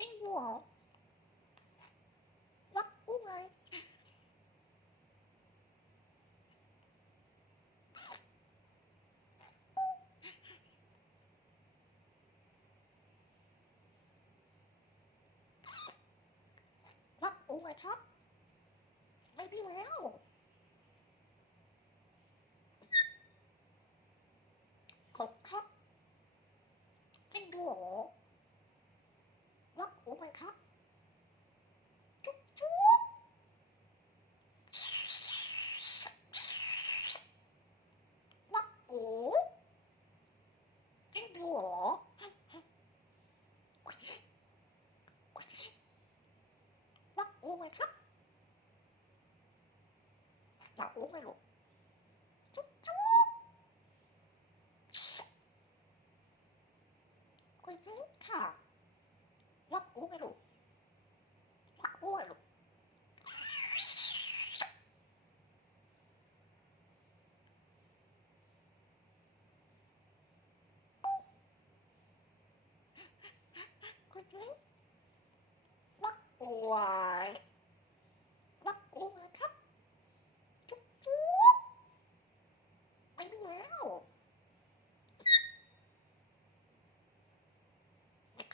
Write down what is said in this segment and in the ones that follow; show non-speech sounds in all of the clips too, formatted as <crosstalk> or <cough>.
เป็นวัววักกุ้งเลยวักกุ้งเลยช็อบไม่พี่แล้ว ค่ะ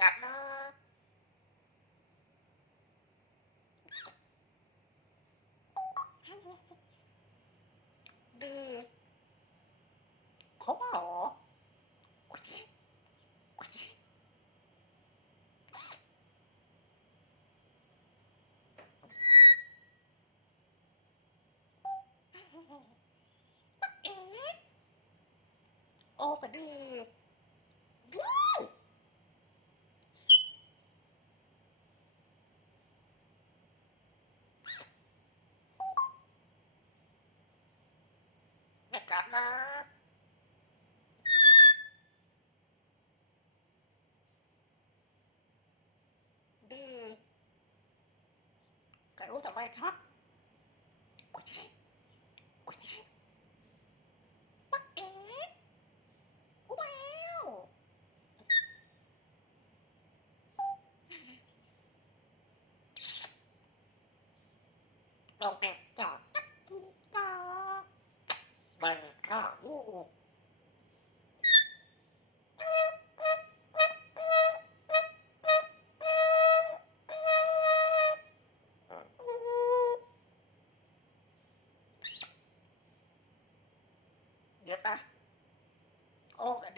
กัดนะดื้อเขาเปล่าหรอโอ้กระดือ มาดีไก่รู้ต่อไปครับ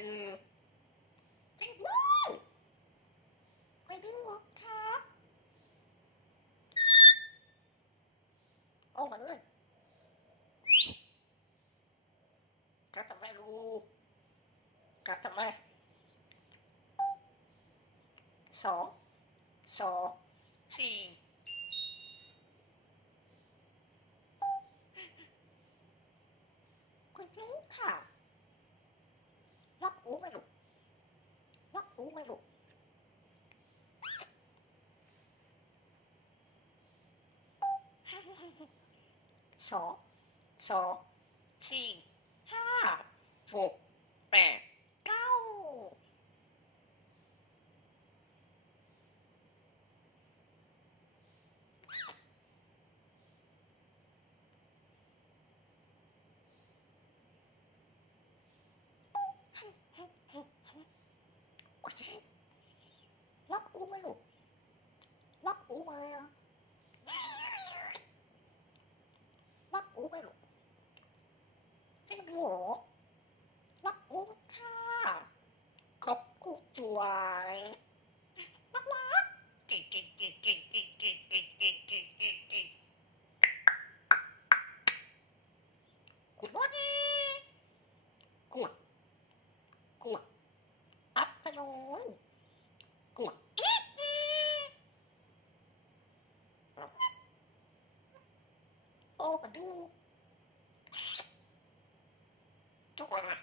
ดือจริงด้วยไปดูหรอครับโอ้มาเลยกลับทำไมลูกกลับทำไมสองสองสี่คุณเจ้ค่ะ รักอูไหมลูก รักอูไหมลูกสองสองสี่ห้าหกแปดเก้าโอเครักอูไหมลูกรักอูไหมอะรักอูไหมลูกจริงเหรอรักอูค่ะขอบ คุณจวยรักรักเก่งเก่งเก่งเก่งเก่งเก่งเก่งเก่งเก่งเก่งเก่ง Good morning Good Good afternoon Good evening โอ้มาดูทุกคนนะ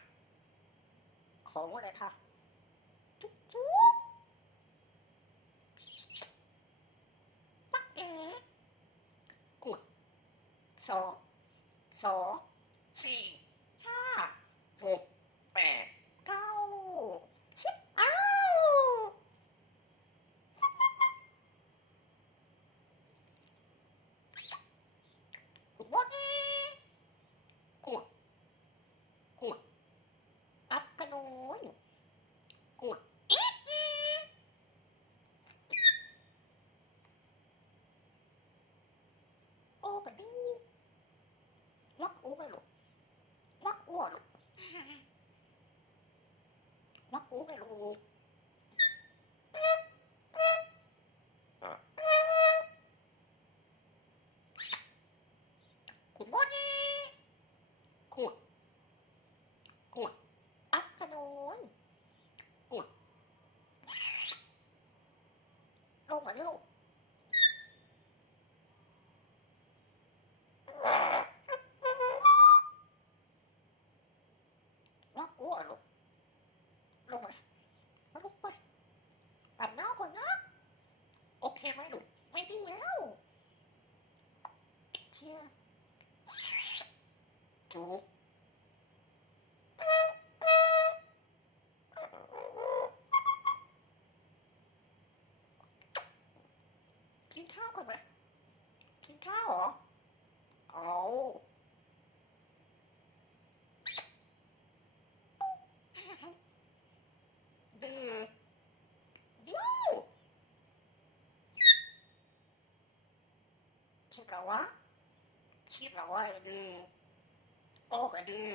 ขอว่าอะไรคะจุ๊บจุ๊บปักเอ๋กุด สองสองสี่ห้าหกแปดเก้าสิบอ้าว Good. Good. Afternoon. Good. ลงมาเร็วรับอ้วนลูกลงมาลุกไปอาบน้ำก่อนนะ โอเคไหมลูกไม่ดีแล้วเชื่อ จูบกินข้าวก่อนไหมกินข้าวเหรอเอาดื้อดื้อคิดเราวะคิดเราว่าดื้อ โอ้ก็ดื้อ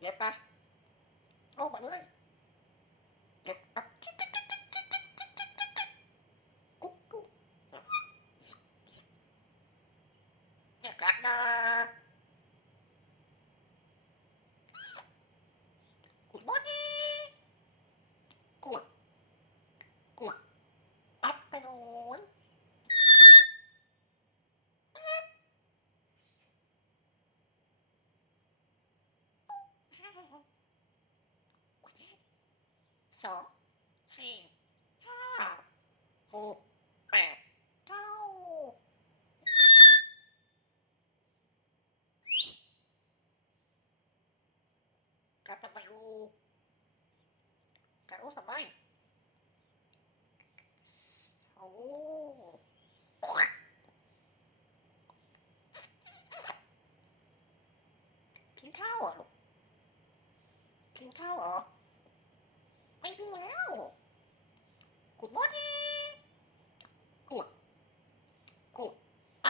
เล็บปะโอ้มาเลยเล็บปะกุ๊กกุ๊กเล็บกัดนะ Good morning. Good. Good. Afternoon. Sáu, สี่ห้าหกแปดเก้ากลับมาดูกันรู้ทำไมโอ้กินข้าวเหรอลูกกินข้าวเหรอ ไม่ดีแล้ว Good morning Good Good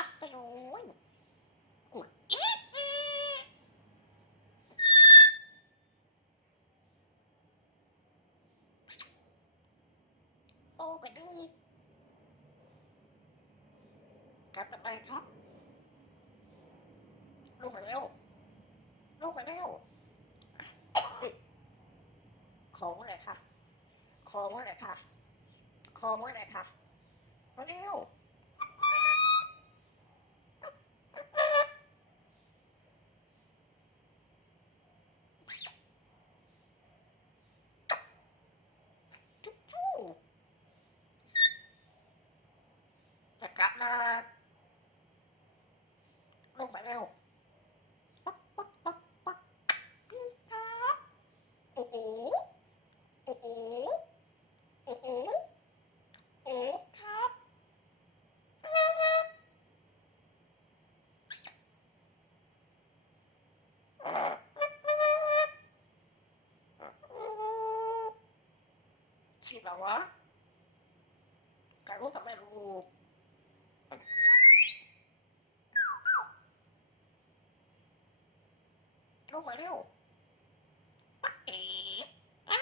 afternoon Good evening กันดูอีกครับต่อไปครับลูกไปแล้วลูกไปแล้วของอะไรคะของอะไรคะของอะไรคะมาเร็วจุ๊บจุ๊บจะกลับมาลงไปเร็วปักปักปักปักพี่ครับโอ้โหโอ้โหโอ้โหโอ้ครับ ชื่ออะวะใครรู้ทำไมรู้ลงมาเร็วปักเอ๋อ้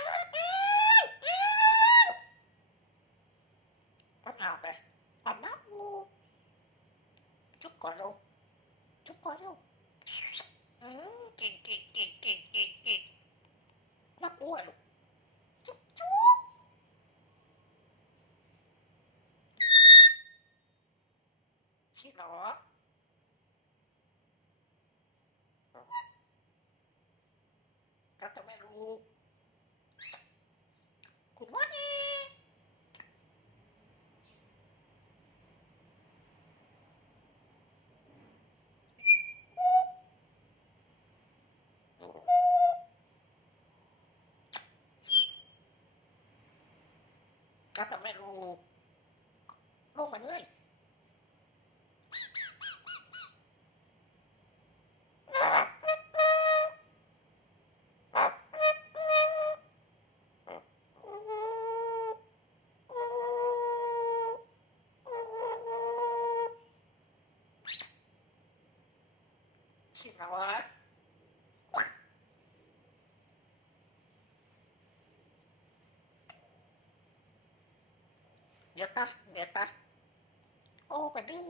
คิดเหรอก็จะไม่รู้ Good morning ก็จะไม่รู้ลงมาเลย ไดปะโอ้ก็ดี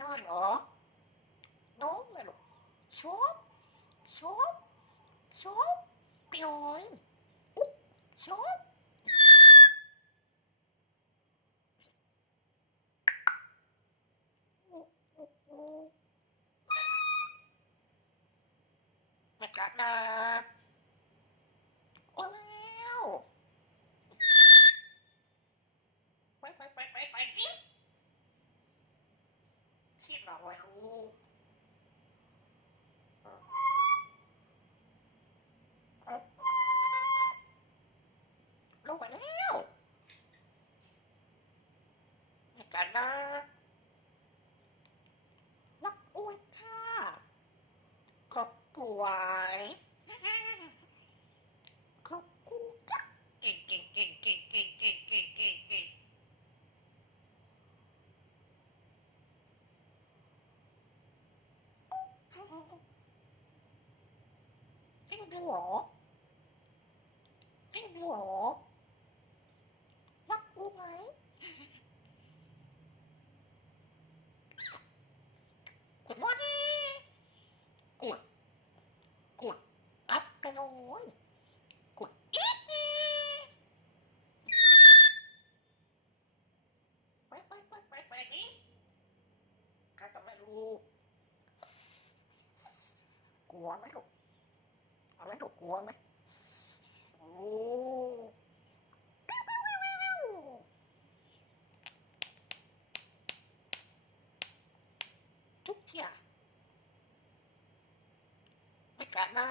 นอนเหรอน้องเลยลูชอบชอบชอบไปเลยชอบ Got da. why. <laughs> <laughs> นะ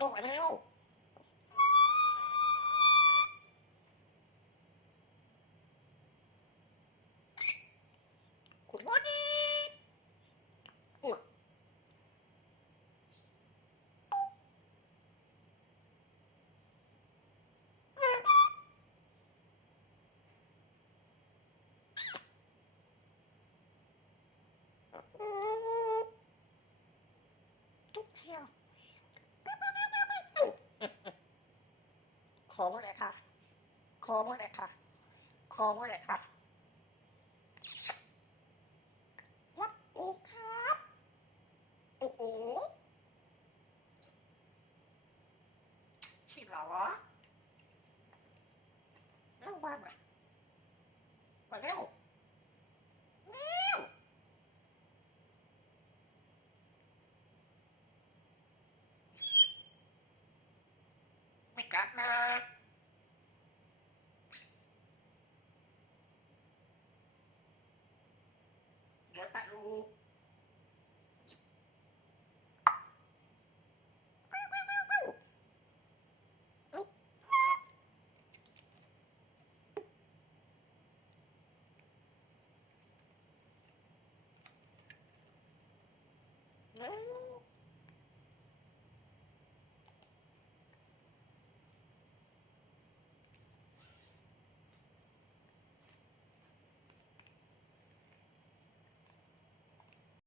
ลงไปแล้วคุณวันนี้ ขอบุาเลยค่ะ ขอบุาเลยค่ะ ขอบุาเลยค่ะรับโอ้ครับโอ้โหที่หรอ Well,